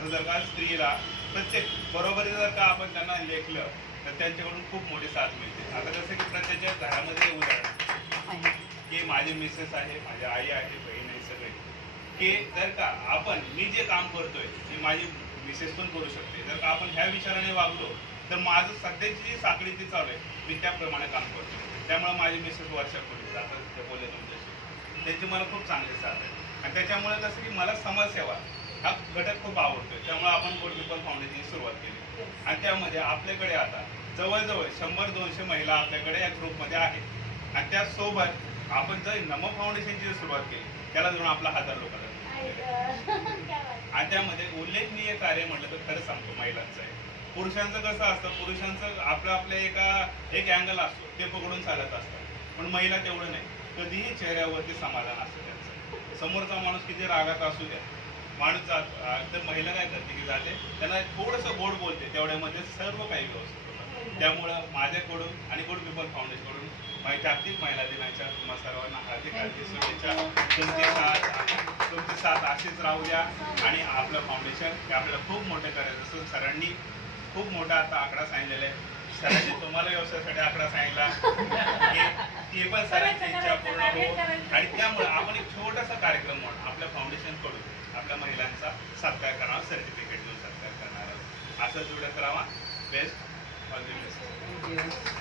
तर जर का स्त्रीला प्रत्येक बरोबरी जर का आपण त्यांना लेखलं तर त्यांच्याकडून खूप मोठी साथ मिळते. आता जसं की प्रत्येकाच्या घरामध्ये उदाहरण की माझे मिसेस आहे, माझी आई आहे, बहीण आहे, सगळे की जर का आपण मी जे काम करतोय ते माझी मिसेस पण करू शकते. जर का आपण ह्या विचाराने वागलो तर माझं सध्याची जी साखळी ती चालू आहे मी त्याप्रमाणे काम करतो. त्यामुळे माझी मिसेस वर्षापूर्वी आता ते बोलले तुमच्याशी त्यांची मला खूप चांगली साथ आहे. आणि त्याच्यामुळे कसं की मला समाजसेवा हा घटक खूप आवडतोय. त्यामुळे आपण गुड पीपल फाउंडेशनची सुरुवात केली आणि त्यामध्ये आपल्याकडे आता जवळजवळ 100-200 महिला आपल्याकडे या ग्रुपमध्ये आहेत. आणि त्यासोबत आपण जर नमो फाउंडेशनची सुरुवात केली त्याला धरून आपला 1000 लोकांना आणि त्यामध्ये उल्लेखनीय कार्य म्हटलं तर खरं सांगतो महिलांचं आहे. पुरुषांचं कसं असतं, पुरुषांचं आपल्या एक अँगल असतो ते पकडून चालत असतं. पण महिला तेवढं नाही. कधीही चेहऱ्यावरती समाधान असतं त्यांचं. समोरचा माणूस किती रागात असू द्या, माणूस जात तर महिला काय करते की जाते त्यांना थोडंसं गोड बोलते तेवढ्यामध्ये सर्व काही व्यवस्थित होतं. त्यामुळं माझ्याकडून आणि गुड पीपल फाउंडेशनकडून जागतिक महिला दिनाच्या तुम्हा सर्वांना हार्दिक हार्दिक शुभेच्छा. तुमची साथ अशीच राहू द्या आणि आपलं फाउंडेशन हे आपल्याला खूप मोठं करायचं असून सरांनी खूप मोठा आता आकडा सांगितलेला आहे. सरांनी तुम्हाला व्यवसायासाठी आकडा सांगितला ते पण सरांची इच्छा पूर्ण हो. आणि त्यामुळे आपण एक छोटासा कार्यक्रम म्हणून आपल्या फाउंडेशन कडून आपल्या महिलांचा सत्कार करावा, सर्टिफिकेट देऊन सत्कार करणार आहोत. असं जुळत करावा. Best all the best.